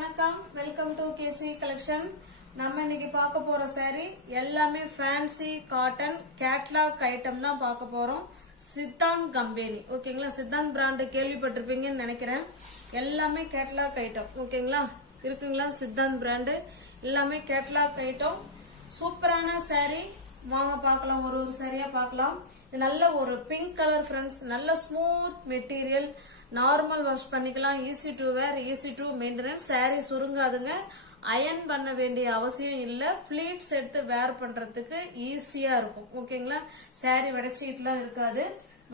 வணக்கம் welcome to KC collection. நம்ம இன்னைக்கு பார்க்க போற saree எல்லாமே ஃபேன்சி காட்டன் கேட்லாக் ஐட்டம் தான் பார்க்க போறோம். சித்தாந்த் கம்பெனி ஓகேங்களா. சித்தாந்த் பிராண்ட் கேள்விப்பட்டிருப்பீங்கன்னு நினைக்கிறேன். எல்லாமே கேட்லாக் ஐட்டம் ஓகேங்களா. இருக்குங்களா சித்தாந்த் பிராண்ட் எல்லாமே கேட்லாக் ஐட்டம். சூப்பரான saree வாங்க பார்க்கலாம். ஒரு சாரியா பார்க்கலாம். இது நல்ல ஒரு பிங்க் கலர் ஃப்ரெண்ட்ஸ். நல்ல ஸ்மூத் மெட்டீரியல். நார்மல் வாஷ் பண்ணிக்கலாம். Easy to wear, easy to maintenance. saree சுருங்காதுங்க. அயன் பண்ண வேண்டிய அவசியம் இல்லை. ஃபிளீட்ஸ் எடுத்து வேர் பண்றதுக்கு ஈஸியா இருக்கும் ஓகேங்களா. saree வடைச்சிட்டுலாம் இருக்காது.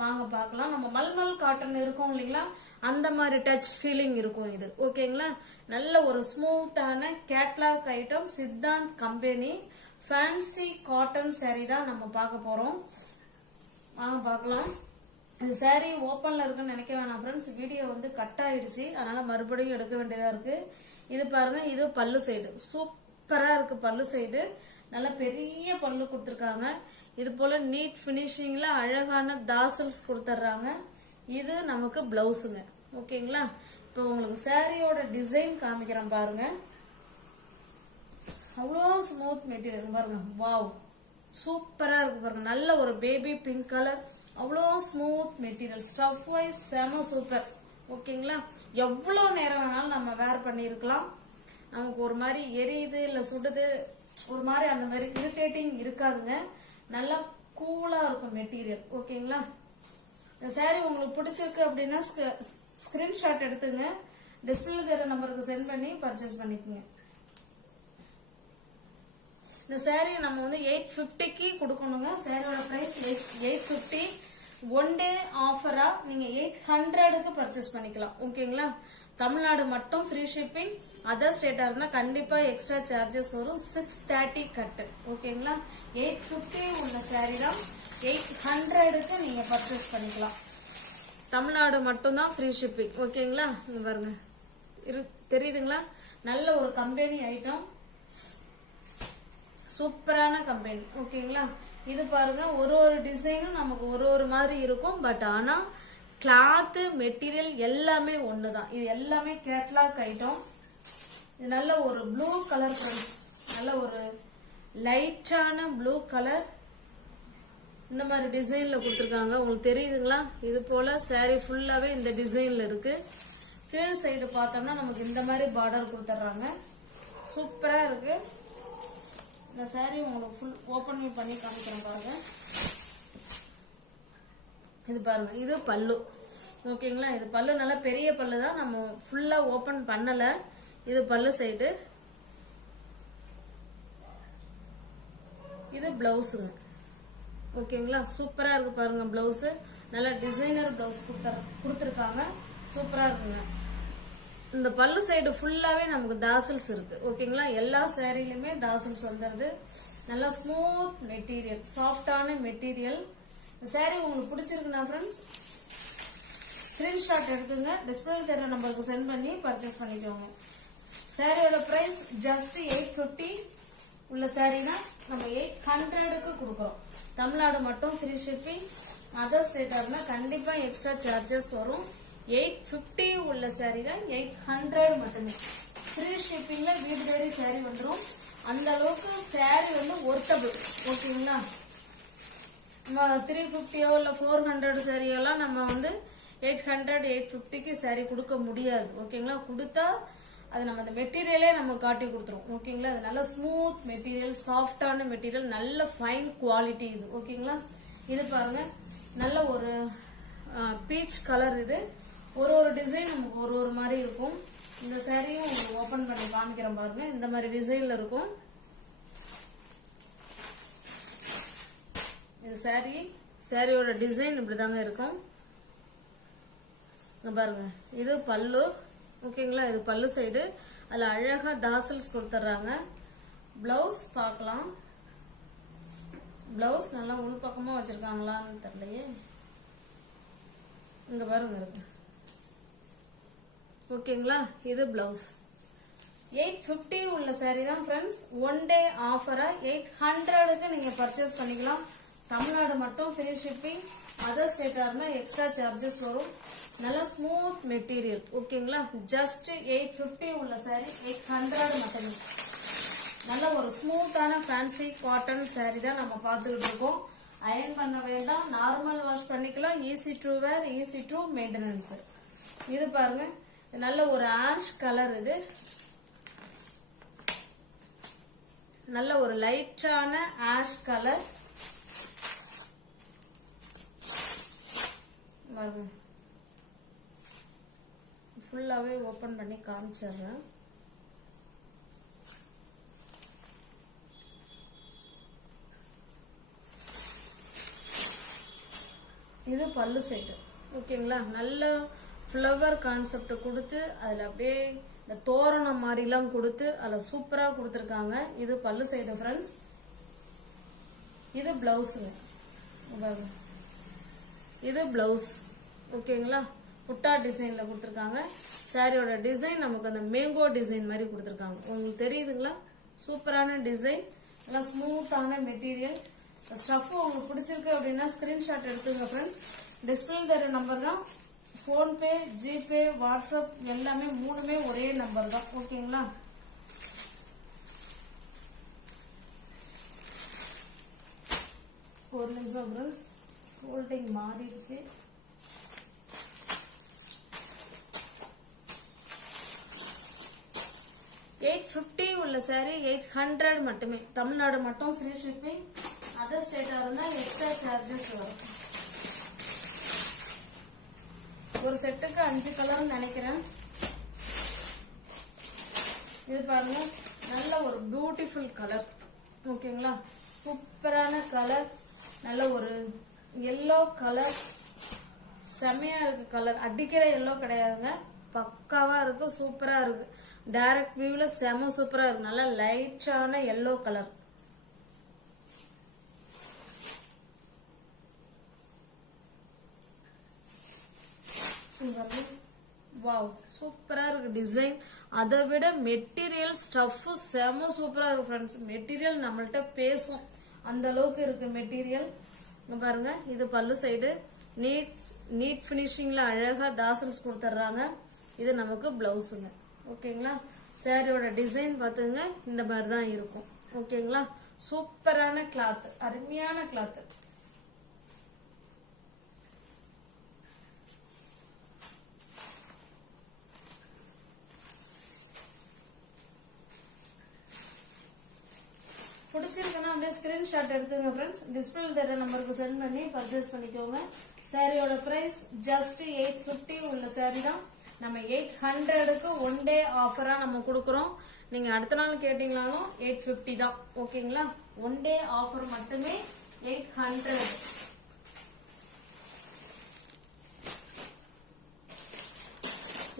வாங்க பார்க்கலாம். நம்ம மல்மல் காட்டன் இருக்கும் இல்லைங்களா, அந்த மாதிரி டச் ஃபீலிங் இருக்கும் இது ஓகேங்களா. நல்ல ஒரு ஸ்மூத்தான catalogue item. Siddhant company fancy cotton saree தான் நம்ம பார்க்க போறோம். வாங்க பார்க்கலாம். இந்த saree ஓப்பன்ல இருக்குன்னு நினைக்க வேணாம் ஃப்ரெண்ட்ஸ். வீடியோ வந்து கட் ஆயிடுச்சு, அதனால மறுபடியும் எடுக்க வேண்டியதா இருக்கு. இது பாருங்க, இது பல்லு சைடு சூப்பரா இருக்கு. பல்லு சைடு நல்ல பெரிய பல்லு கொடுத்துருக்காங்க. இது போல நீட் பினிஷிங்ல அழகான தாசல்ஸ் கொடுத்துட்றாங்க. இது நமக்கு பிளவுஸுங்க ஓகேங்களா. இப்போ உங்களுக்கு சாரியோட டிசைன் காமிக்கிறேன் பாருங்க. அவ்வளோ ஸ்மூத் மெட்டீரியல் பாருங்க. வாவ், சூப்பரா இருக்கு பாருங்க. நல்ல ஒரு பேபி பிங்க் கலர். அவ்வளோ ஸ்மூத் மெட்டீரியல். ஸ்டஃப் வைஸ் செம சூப்பர் ஓகேங்களா. எவ்வளோ நேரம் வேணாலும் நம்ம வேர் பண்ணியிருக்கலாம். நமக்கு ஒரு மாதிரி எரியுது இல்லை சுடுது ஒரு மாதிரி அந்த மாதிரி இரிட்டேட்டிங் இருக்காதுங்க. நல்லா கூலா இருக்கும் மெட்டீரியல் ஓகேங்களா. இந்த saree உங்களுக்கு பிடிச்சிருக்கு அப்படின்னா ஸ்கிரீன்ஷாட் எடுத்துங்க. டிஸ்பிளே தெரிய நம்பருக்கு சென்ட் பண்ணி பர்ச்சேஸ் பண்ணிக்கோங்க. இந்த saree நம்ம வந்து 850க்கு கொடுக்கணுங்க. சாரியோட பிரைஸ் 850. ஒன் டே ஆஃபரா நீங்க 800க்கு பர்ச்சேஸ் பண்ணிக்கலாம் ஓகேங்களா. தமிழ்நாடு மட்டும் ஃப்ரீ ஷிப்பிங். அதர் ஸ்டேட்டா இருந்தா கண்டிப்பா எக்ஸ்ட்ரா சார்ஜஸ் வரும். 630 கட்டு ஓகேங்களா. 850 உள்ள saree தான் 800க்கு நீங்க பர்ச்சேஸ் பண்ணிக்கலாம். தமிழ்நாடு மட்டும் தான் ஃப்ரீ ஷிப்பிங் ஓகேங்களா. இங்க பாருங்க, தெரியுதுங்களா. நல்ல ஒரு கம்பெனி ஐட்டம், சூப்பரான கம்பெனி ஓகேங்களா. இது பாருங்க, ஒரு டிசைனும் நமக்கு ஒரு மாதிரி இருக்கும். பட் ஆனா கிளாத் மெட்டீரியல் எல்லாமே ஒண்ணுதான். இது எல்லாமே கேட்லாக் ஐட்டம். இது நல்ல ஒரு ப்ளூ கலர் ஃப்ரெண்ட்ஸ். நல்ல ஒரு லைட்டான ப்ளூ கலர். இந்த மாதிரி டிசைன்ல கொடுத்துருக்காங்க. உங்களுக்கு தெரியுதுங்களா. இது போல saree ஃபுல்லாவே இந்த டிசைன்ல இருக்கு. கீழ் சைடு பார்த்தோம்னா நமக்கு இந்த மாதிரி பார்டர் கொடுத்துட்றாங்க. சூப்பரா இருக்கு. இந்த saree உங்களுக்கு ஃபுல் ஓபன் பண்ணி காமிக்கிறேன் பாருங்க. இது பாருங்க, இது பல்லு ஓகேங்களா. இது பல்லு நல்லா பெரிய பல்லு தான். நம்ம ஃபுல்லா ஓபன் பண்ணல. இது பல்லு சைடு. இது பிளவுஸுங்க ஓகேங்களா. சூப்பரா இருக்கு பாருங்க. பிளவுஸ் நல்லா டிசைனர் பிளவுஸ் கொடுத்துருக்காங்க. சூப்பரா இருக்குங்க. இந்த பல்லு சைடு ஃபுல்லாவே நமக்கு தாசல்ஸ் இருக்கு ஓகேங்களா. எல்லா சாரிலுமே தாசல்ஸ் வந்துடுது. நல்லா ஸ்மூத் மெட்டீரியல், சாஃப்டான மெட்டீரியல். இந்த saree உங்களுக்கு பிடிச்சிருக்குன்னா ஃப்ரெண்ட்ஸ் ஸ்கிரீன்ஷாட் எடுத்துங்க. டிஸ்பிளே தெரிய நம்பருக்கு சென்ட் பண்ணி பர்ச்சேஸ் பண்ணிக்கோங்க. சாரியோட பிரைஸ் ஜஸ்ட் 850 உள்ள saree தான் நம்ம 800க்கு கொடுக்குறோம். தமிழ்நாடு மட்டும் ஃப்ரீ ஷிப்பிங். அதர் ஸ்டேட்டா இருந்தா கண்டிப்பா எக்ஸ்ட்ரா சார்ஜஸ் வரும். 850 உள்ள saree தான் 800 மட்டுமே. ஃப்ரீ ஷிப்பிங்ல வீடு தேடி saree வந்துடும். அந்த அளவுக்கு saree வந்து ஒர்த்தபிள் ஓகேங்களா. 350 இல்ல 400 saree எல்லாம் நம்ம வந்து 800 850க்கு saree கொடுக்க முடியாது ஓகேங்களா. கொடுத்தா அது நம்ம அந்த மெட்டீரியலே நம்ம காட்டி கொடுத்துரும் ஓகேங்களா. அது நல்ல ஸ்மூத் மெட்டீரியல், சாஃப்டான மெட்டீரியல், நல்ல ஃபைன் குவாலிட்டி இது ஓகேங்களா. இது பாருங்க, நல்ல ஒரு பீச் கலர். இது ஒரு டிசைன் நமக்கு ஒரு மாதிரி இருக்கும். இந்த சாரியும் உங்களுக்கு ஓபன் பண்ணி காமிக்கிறேன் பாருங்க. இந்த மாதிரி டிசைன்ல இருக்கும். இது சாரியோட டிசைன் இப்படிதாங்க இருக்கும். பாருங்க, இது பல்லு ஓகேங்களா. இது பல்லு சைடு. அதுல அழகா தாசல்ஸ் கொடுத்துட்றாங்க. பிளவுஸ் பார்க்கலாம். பிளவுஸ் நல்லா உள்பக்கமா வச்சிருக்காங்களான்னு தெரியலையே. இங்க பாருங்க இருக்கு ஓகேங்களா. இது பிளவுஸ் 850 உள்ள saree தான் ஃப்ரெண்ட்ஸ். ஒன் டே ஆஃபரா 800க்கு நீங்க பர்ச்சேஸ் பண்ணிக்கலாம். தமிழ்நாடு மட்டும் ஃப்ரீ ஷிப்பிங். அதர் ஸ்டேட்டா இருந்தா எக்ஸ்ட்ரா சார்ஜஸ் வரும். நல்ல ஸ்மூத் மெட்டீரியல். ஓகேங்களா, ஜஸ்ட் 850 உள்ள சாரி 800 மட்டுமே. நல்ல ஒரு ஸ்மூத்தான ஃபேன்சி காட்டன் சாரி தான் நம்ம பார்த்துக்கிட்டு இருக்கோம். அயன் பண்ண வேண்டாம், நார்மல் வாஷ் பண்ணிக்கலாம். Easy to wear, easy to maintenance. இது பாருங்க, நல்ல ஒரு ஆஷ் கலர். இது நல்ல ஒரு லைட்டான ஆஷ் கலர். ஃபுல்லாவே ஓபன் பண்ணி காமிச்சிடுறேன். இது பல்லு சைடு. ஓகேங்களா, நல்ல ஃப்ளவர் கான்செப்ட் கொடுத்து அதில் அப்படியே இந்த தோரணம் மாதிரிலாம் கொடுத்து அதில் சூப்பராக கொடுத்துருக்காங்க. இது பல்லு சைடு ஃப்ரெண்ட்ஸ். இது பிளவுஸுங்க. இது பிளவுஸ். ஓகேங்களா, புட்டா டிசைனில் கொடுத்துருக்காங்க. சாரியோட டிசைன் நமக்கு அந்த மேங்கோ டிசைன் மாதிரி கொடுத்துருக்காங்க. உங்களுக்கு தெரியுதுங்களா? சூப்பரான டிசைன், நல்லா ஸ்மூத்தான மெட்டீரியல். ஸ்டஃப் உங்களுக்கு பிடிச்சிருக்கு அப்படின்னா ஸ்கிரீன்ஷாட் எடுத்துங்க ஃப்ரெண்ட்ஸ். டிஸ்பிளே தர நம்பர் தான். ஃபோன்பே, ஜிபே, வாட்ஸ்அப் எல்லாமே மூணுமே ஒரே நம்பர் தான். ஓகேங்களா, ஒரு நிமிஷம் ஃப்ரெண்ட்ஸ், ஃபோல்டிங் மாறிடுச்சு. $850 உள்ள சாரி 800 மட்டுமே. தமிழ்நாடு மட்டும் ஃப்ரீ ஷிப்பிங். அதர் ஸ்டேட்டா இருந்தா எக்ஸ்ட்ரா சார்ஜஸ் வரும். ஒரு செட்டுக்கு 5 கலர் நினைக்கிறேன். இது பாருங்க, நல்ல ஒரு பியூட்டிஃபுல் கலர். ஓகேங்களா, சூப்பரான கலர். நல்ல ஒரு எல்லோ கலர், செமையா இருக்கு கலர். அடிக்கிற எல்லோ கிடையாதுங்க, பக்காவா இருக்கு, சூப்பரா இருக்கு. டைரக்ட் வியூல செம சூப்பரா இருக்கு. நல்ல லைட்டான எல்லோ கலர். வாவ், சூப்பரா இருக்கு டிசைன். அதை விட மெட்டீரியல் ஸ்டஃப் செம சூப்பரா இருக்கு ஃப்ரெண்ட்ஸ். மெட்டீரியல் நம்மள்ட்ட பேசும், அந்த அளவுக்கு இருக்கு மெட்டீரியல். பாருங்க, இது பல்லு சைடு. நீட் ஃபினிஷிங்ல அழகா தாசல்ஸ் கொடுத்துட்றாங்க. இது நமக்கு பிளவுஸுங்க. ஓகேங்களா, சாரியோட டிசைன் பார்த்துங்க, இந்த மாதிரி தான் இருக்கும். ஓகேங்களா, சூப்பரான கிளாத், அருமையான கிளாத். பிடிச்சிருக்குன்னா அப்படியே ஸ்கிரீன்ஷாட் எடுத்துங்க ஃப்ரெண்ட்ஸ். டிஸ்பிளே தர நம்பருக்கு சென்ட் பண்ணி பர்ச்சேஸ் பண்ணிக்கோங்க. சாரியோட பிரைஸ் ஜஸ்ட் 850 உள்ள சாரி தான். நம்ம 800க்கு ஒன் டே ஆஃபரா நம்ம கொடுக்குறோம். நீங்க அடுத்த நாள் கேட்டீங்களாலும் 850 தான். ஓகேங்களா, ஒன் டே ஆஃபர் மட்டுமே 800.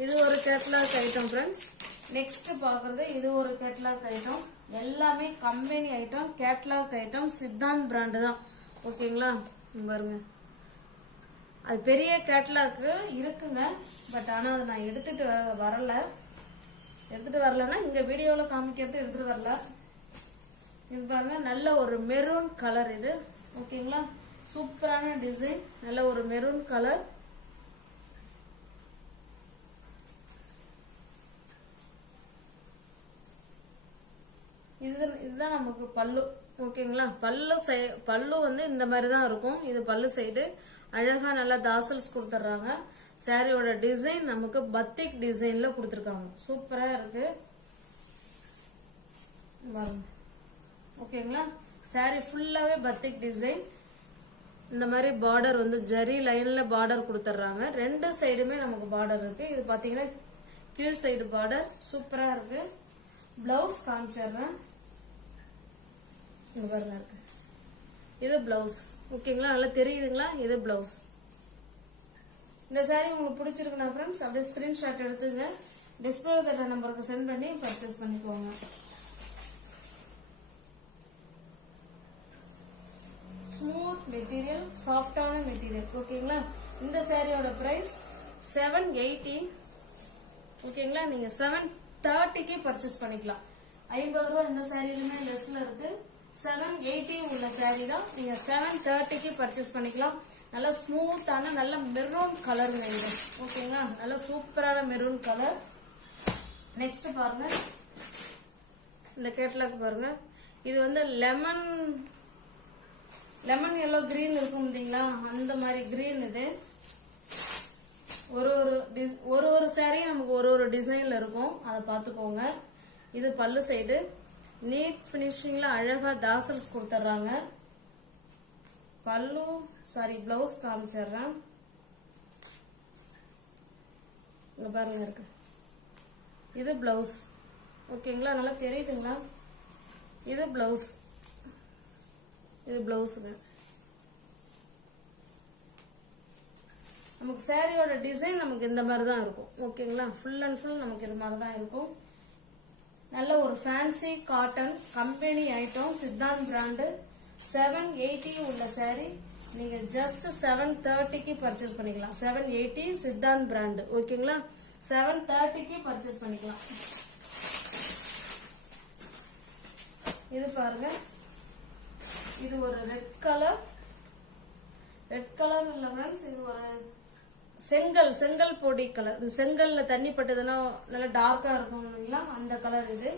இது ஒரு கேட்லாக் ஐட்டம் ஃப்ரெண்ட்ஸ். நெக்ஸ்ட் பாக்குறது இது ஒரு கேட்லாக் ஐட்டம். எல்லாமே company item, catalogue item, Siddhant brand தான். ஓகேங்களா, பாருங்க, அது பெரிய கேட்லாக் இருக்குங்க. பட் ஆனா அதை நான் எடுத்துட்டு வரலன்னா இங்க வீடியோல காமிக்கிறது எடுத்துட்டு வரல. இது பாருங்க, நல்ல ஒரு மெரூன் கலர். இது ஓகேங்களா, சூப்பரான டிசைன், நல்ல ஒரு மெரூன் கலர். இதுதான் நமக்கு பல்லு. ஓகேங்களா, பல்லு வந்து இந்த மாதிரி தான் இருக்கும். இது பல்லு சைடு. அழகா நல்லா தாசல்ஸ் கொடுத்துட்றாங்க. சாரியோட டிசைன் நமக்கு பத்திக் டிசைன்ல கொடுத்துருக்காங்க. சூப்பரா இருக்கு. ஓகேங்களா, சாரி ஃபுல்லாவே பத்திக் டிசைன். இந்த மாதிரி பார்டர் வந்து ஜரி லைன்ல பார்டர் கொடுத்துட்றாங்க. ரெண்டு சைடுமே நமக்கு பார்டர் இருக்கு. இது பாத்தீங்கன்னா கீழ் சைடு பார்டர் சூப்பரா இருக்கு. பிளவுஸ் காமிச்சிடுறேன். இருக்கு, இது பிளவுஸ். ஓகேங்களா, நல்லா தெரியுதுங்களா? இது பிளவுஸ். இந்த சாரி உங்களுக்கு பிடிச்சிருக்குன்னா ஃப்ரெண்ட்ஸ் அப்படியே ஸ்கிரீன்ஷாட் எடுத்துங்க. டிஸ்பிளே தர நம்பருக்கு சென்ட் பண்ணி பர்ச்சேஸ் பண்ணிக்கோங்க. ஸ்மூத் மெட்டீரியல், சாஃப்டான மெட்டீரியல். ஓகேங்களா, இந்த சாரியோட பிரைஸ் 780. ஓகேங்களா, நீங்க 730க்கு பர்ச்சேஸ் பண்ணிக்கலாம். 50 ரூபாய் இந்த சாரிலுமே லெஸ்ல இருக்கு. 780 உள்ள சாரி தான். நீங்க 730க்கு பர்ச்சேஸ் பண்ணிக்கலாம். நல்ல ஸ்மூத்தான நல்ல மெரூன் கலருங்க இது. ஓகேங்களா, நல்ல சூப்பரான மெரூன் கலர். நெக்ஸ்ட் பாருங்க, இந்த கேட்லாக் பாருங்க. இது வந்து லெமன் எல்லோ கிரீன் இருக்கும் இல்லைங்களா, அந்த மாதிரி கிரீன் இது. ஒரு சாரியும் நமக்கு ஒரு டிசைன்ல இருக்கும், அதை பார்த்துக்கோங்க. இது பல்லு சைடு நீட் பினிஷிங்ல அழகா தாசல்ஸ் கொடுத்துட்றாங்க. பல்லு பிளவுஸ் காமிச்சிடுறேன். இங்க பாருங்க இருக்கு, இது பிளவுஸ். ஓகேங்களா, நல்லா தெரியுதுங்களா? இது பிளவுஸ், இது பிளவுஸுங்க. நமக்கு சாரியோட டிசைன் நமக்கு இந்த மாதிரி தான் இருக்கும். ஓகேங்களா, ஃபுல் அண்ட் ஃபுல் நமக்கு இது மாதிரி தான் இருக்கும். நல்ல ஒரு fancy cotton company item, Siddhant brand. 780 உள்ள சாரி நீங்க ஜஸ்ட் 730க்கு பர்ச்சேஸ் பண்ணிக்கலாம். 780 சித்தாந்த் பிராண்டு. ஓகேங்களா, 730க்கு பர்ச்சேஸ் பண்ணிக்கலாம். இது பாருங்க, இது ஒரு ரெட் கலர் இல்ல ஃப்ரெண்ட்ஸ், இது ஒரு செங்கல் பொடி கலர். செங்கல்ல தண்ணி பட்டதுன்னா நல்லா டார்க்கா இருக்கும் இல்லைங்களா, அந்த கலர். இது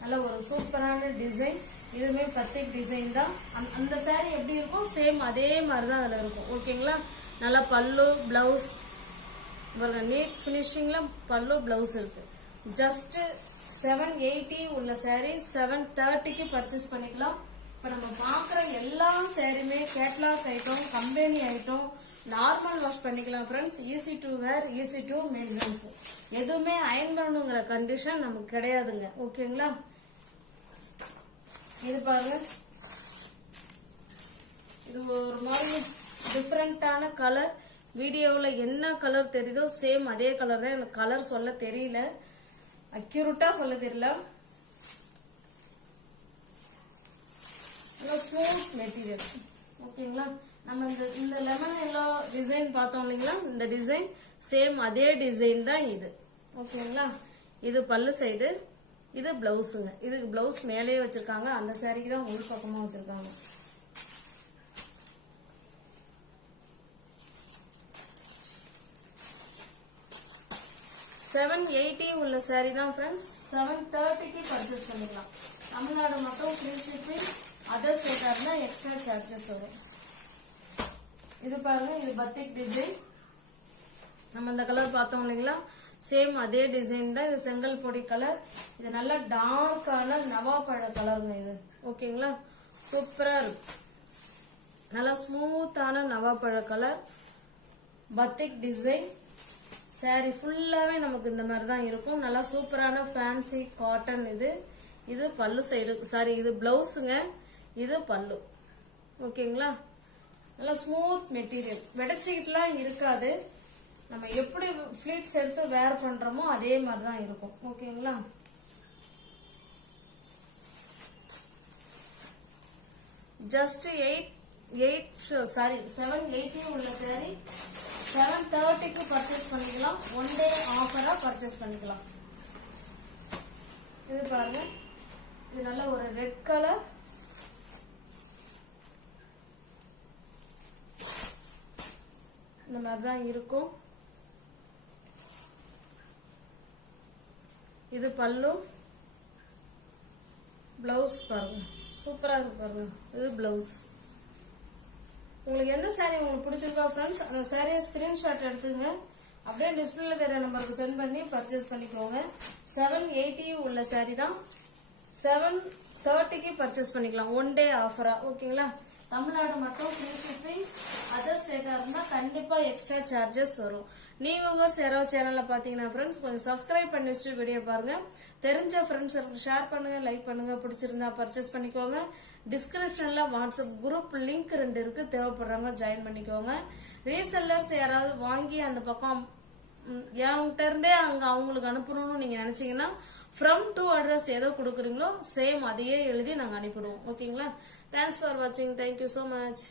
நல்ல ஒரு சூப்பரான டிசைன். இதுவுமே பத்திக் டிசைன் தான். அந்த சாரி எப்படி இருக்கும் சேம் அதே மாதிரி தான் அதுல இருக்கும். ஓகேங்களா, நல்லா பல்லு பிளவுஸ் நீட் பினிஷிங்ல பல்லு பிளவுஸ் இருக்கு. ஜஸ்ட் 780 உள்ள சாரி 730க்கு பர்ச்சேஸ் பண்ணிக்கலாம். இப்ப நம்ம பாக்குற எல்லா சாரியுமே catalogue item, company item, normal wash பண்ணிக்கலாம் friends. Easy to wear, easy to maintenance. எதுவுமே அயன் பண்ணணுங்கிற கண்டிஷன் நமக்கு கிடையாதுங்க. ஓகேங்களா, இது பாருங்க, இது ஒரு மாதிரி டிஃபரெண்டான கலர். வீடியோவில் என்ன கலர் தெரியுதோ சேம் அதே கலர் தான். எனக்கு கலர் சொல்ல தெரியல, அக்யூரேட்டா சொல்ல தெரியல. Smooth material. ஓகேங்களா, நம்ம இந்த லெமன் எல்லோ டிசைன் பார்த்தோம் இல்லைங்களா, இந்த டிசைன் சேம் அதே டிசைன் தான் இது. ஓகேங்களா, இது பல்லு சைடு, இது பிளவுஸுங்க. இதுக்கு பிளவுஸ் மேலேயே வச்சிருக்காங்க, அந்த சாரிக்கு தான் உள் பக்கமா வச்சிருக்காங்க. $780 உள்ள சாரி தான் ஃப்ரெண்ட்ஸ். 730க்கு பர்ச்சேஸ் பண்ணிக்கலாம். தமிழ்நாடு மட்டும் ஃப்ரீ ஷிப்பிங், அதர் ஸ்டேட்டா இருந்தா எக்ஸ்ட்ரா சார்ஜஸ் வரும். இது பாருங்க, இது பத்திக் டிசைன். நம்ம இந்த கலர் பார்த்தோம் இல்லைங்களா, சேம் அதே டிசைன் தான். இது செங்கல் பொடி கலர். இது நல்ல டார்க்கான நவாப்பழ கலருங்க இது. ஓகேங்களா, சூப்பரா இருக்கு. நல்லா ஸ்மூத்தான நவாப்பழ கலர், பத்திக் டிசைன். சாரி ஃபுல்லாவே நமக்கு இந்த மாதிரி தான் இருக்கும். நல்லா சூப்பரான ஃபேன்சி காட்டன் இது. இது பல்லு சைடு, சாரி இது பிளவுஸுங்க, இது பல்லு. ஓகேங்களா, நல்லா ஸ்மூத் மெட்டீரியல், வெடச்சிக்கிட்டுலாம் இருக்காது. நம்ம எப்படி ஃபிளீட்ஸ் எடுத்து வேர் பண்றோமோ அதே மாதிரி தான் இருக்கும். ஓகேங்களா, ஜஸ்ட் 780 உள்ள சாரி 730க்கு பர்ச்சேஸ் பண்ணிக்கலாம். ஒன் டே ஆஃபரா பர்ச்சேஸ் பண்ணிக்கலாம். இது பாருங்க, இது நல்ல ஒரு ரெட் கலர். இந்த மாதிரி தான் இருக்கும். இது பல்லு, பிளவுஸ் பாருங்க, சூப்பரா இருக்கு பாருங்க. இது பிளவுஸ். உங்களுக்கு எந்த சாரி உங்களுக்கு பிடிச்சிருக்கோ ஃப்ரெண்ட்ஸ், அந்த சாரியை ஸ்கிரீன்ஷாட் எடுத்துங்க. அப்படியே டிஸ்பிளேல வேற நம்பருக்கு சென்ட் பண்ணி பர்ச்சேஸ் பண்ணிக்கோங்க. 780 உள்ள சாரி தான் 730க்கு பர்ச்சேஸ் பண்ணிக்கலாம். One day ஆஃபரா. ஓகேங்களா, தமிழ்நாடு மட்டும் ஃப்ரீ ஷிப்பிங், அதர் ஸ்டேட்டா இருந்தா கண்டிப்பா எக்ஸ்ட்ரா சார்ஜஸ் வரும். நீங்க வியூவர்ஸ் யாராவது சேனல்ல பாத்தீங்கன்னா ஃப்ரெண்ட்ஸ் கொஞ்சம் சப்ஸ்கிரைப் பண்ணி வச்சுட்டு வீடியோ பாருங்க. தெரிஞ்ச ஃப்ரெண்ட்ஸ் ஷேர் பண்ணுங்க, லைக் பண்ணுங்க, பிடிச்சிருந்தா பர்ச்சேஸ் பண்ணிக்கோங்க. டிஸ்கிரிப்ஷன்ல வாட்ஸ்அப் குரூப் லிங்க் 2 இருக்கு, தேவைப்படுறவங்க ஜாயின் பண்ணிக்கோங்க. ரீசெல்லர்ஸ் யாராவது வாங்கி அந்த பக்கம் என்கிட்ட இருந்தே அங்க அவங்களுக்கு அனுப்பணும்னு நீங்க நினைச்சீங்கன்னா ஃப்ரம் டு அட்ரஸ் ஏதோ கொடுக்குறீங்களோ சேம் அதையே எழுதி நாங்க அனுப்பிடுவோம். ஓகேங்களா, தேங்க்ஸ் ஃபார் வாட்சிங். Thank you so much.